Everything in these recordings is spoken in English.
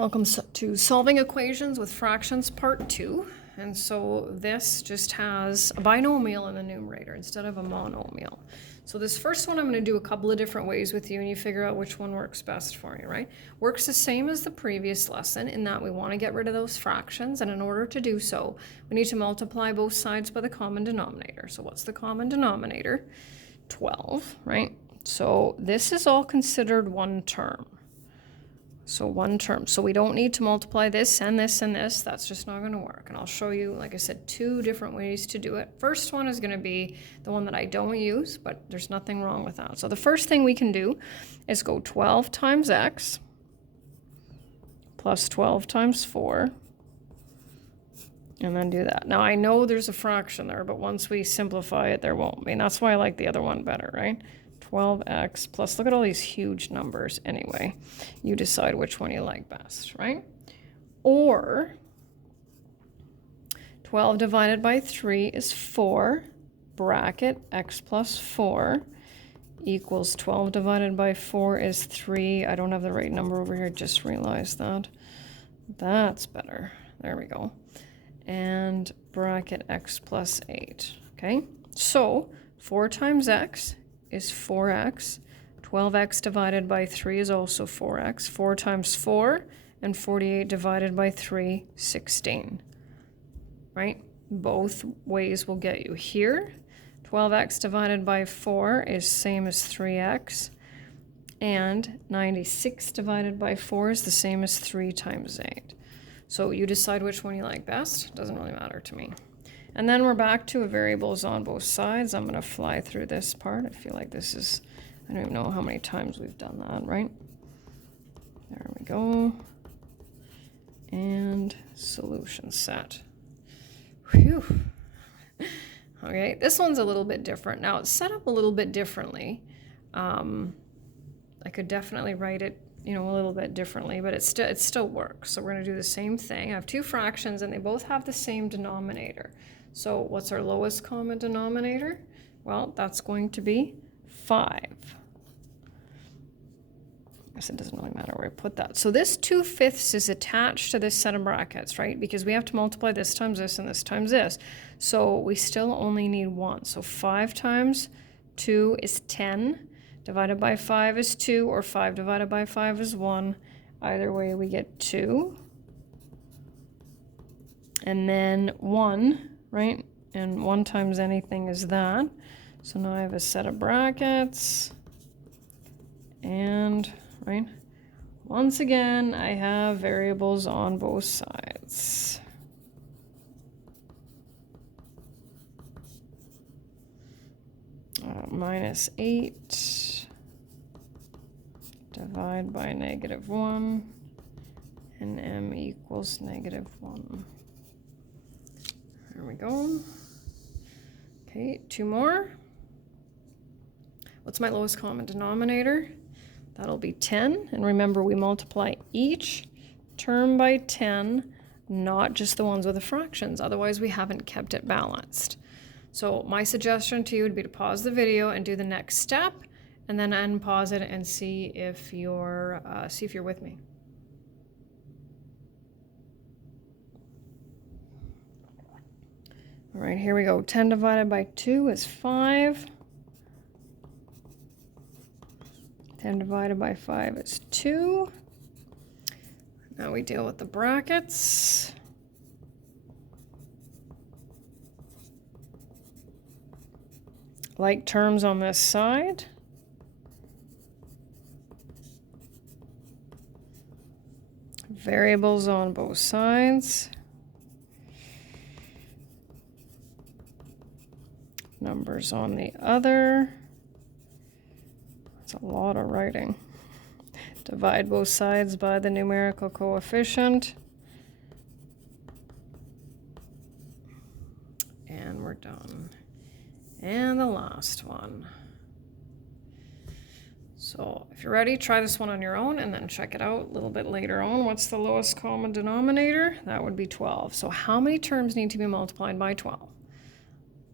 Welcome to Solving Equations with Fractions Part 2. And so this just has a binomial in the numerator instead of a monomial. So this first one I'm going to do a couple of different ways with you and you figure out which one works best for you, right? Works the same as the previous lesson in that we want to get rid of those fractions, and in order to do so, we need to multiply both sides by the common denominator. So what's the common denominator? 12, right? So this is all considered one term. So one term. So we don't need to multiply this and this and this. That's just not going to work. And I'll show you, like I said, two different ways to do it. First one is going to be the one that I don't use, but there's nothing wrong with that. So the first thing we can do is go 12 times x plus 12 times 4. And then do that. Now I know there's a fraction there, but once we simplify it, there won't be. And that's why I like the other one better, right? 12x plus, look at all these huge numbers anyway. You decide which one you like best, right? Or 12 divided by 3 is 4, bracket x plus 4 equals 12 divided by 4 is 3. I don't have the right number over here, just realized that. That's better. There we go. And bracket x plus 8, okay? So 4 times x is 4x. 12x divided by 3 is also 4x. 4 times 4 and 48 divided by 3, 16. Right? Both ways will get you here. 12x divided by 4 is same as 3x. And 96 divided by 4 is the same as 3 times 8. So you decide which one you like best. Doesn't really matter to me. And then we're back to variables on both sides. I'm going to fly through this part. I feel like this is, I don't even know how many times we've done that, right? There we go. And solution set. Whew. Okay, this one's a little bit different. Now, it's set up a little bit differently. I could definitely write it, a little bit differently, but it still works. So we're going to do the same thing. I have two fractions, and they both have the same denominator. So what's our lowest common denominator? Well, that's going to be 5. I guess it doesn't really matter where I put that. So this 2/5 is attached to this set of brackets, right? Because we have to multiply this times this and this times this. So we still only need 1. So 5 times 2 is 10. Divided by 5 is 2, or 5 divided by 5 is 1. Either way, we get 2. And then 1. Right? And 1 times anything is that. So now I have a set of brackets. And, right? Once again, I have variables on both sides. Minus 8. Divide by -1. And m equals -1. There we go. Okay, 2 more. What's my lowest common denominator? That'll be 10. And remember, we multiply each term by 10, not just the ones with the fractions. Otherwise, we haven't kept it balanced. So my suggestion to you would be to pause the video and do the next step, and then unpause it and see if you're with me. All right, here we go. 10 divided by 2 is 5. 10 divided by 5 is 2. Now we deal with the brackets. Like terms on this side. Variables on both sides. Numbers on the other. That's a lot of writing. Divide both sides by the numerical coefficient. And we're done. And the last one. So if you're ready, try this one on your own and then check it out a little bit later on. What's the lowest common denominator? That would be 12. So how many terms need to be multiplied by 12?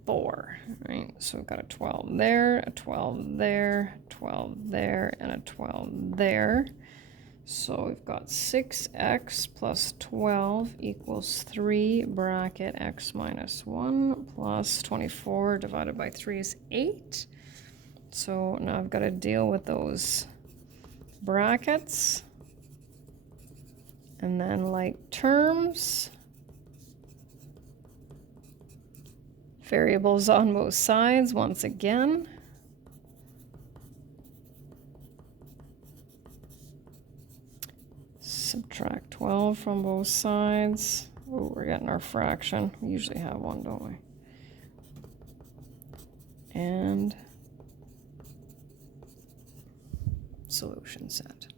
4, right? So we've got a 12 there, a 12 there, 12 there, and a 12 there. So we've got 6x plus 12 equals 3 bracket x minus 1 plus 24 divided by 3 is 8. So now I've got to deal with those brackets. And then like terms, variables on both sides once again. Subtract 12 from both sides. Oh, we're getting our fraction. We usually have one, don't we? And solution set.